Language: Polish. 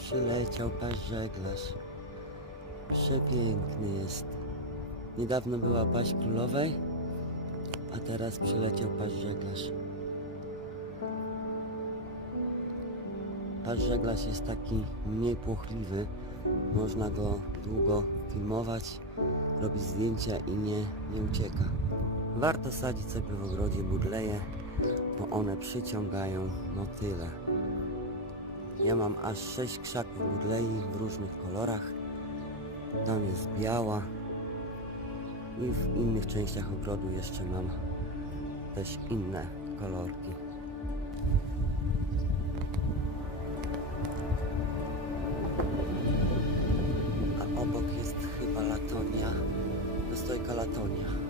Przyleciał paść żeglarz. Przepiękny jest. Niedawno była paść królowej, a teraz przyleciał paść żeglarz. Paść żeglarz jest taki mniej płochliwy. Można go długo filmować, robić zdjęcia i nie, nie ucieka. Warto sadzić sobie w ogrodzie budleje, bo one przyciągają motyle. Ja mam aż 6 krzaków budlei w różnych kolorach. Tam jest biała. I w innych częściach ogrodu jeszcze mam też inne kolorki. A obok jest chyba latonia. Dostojka latonia.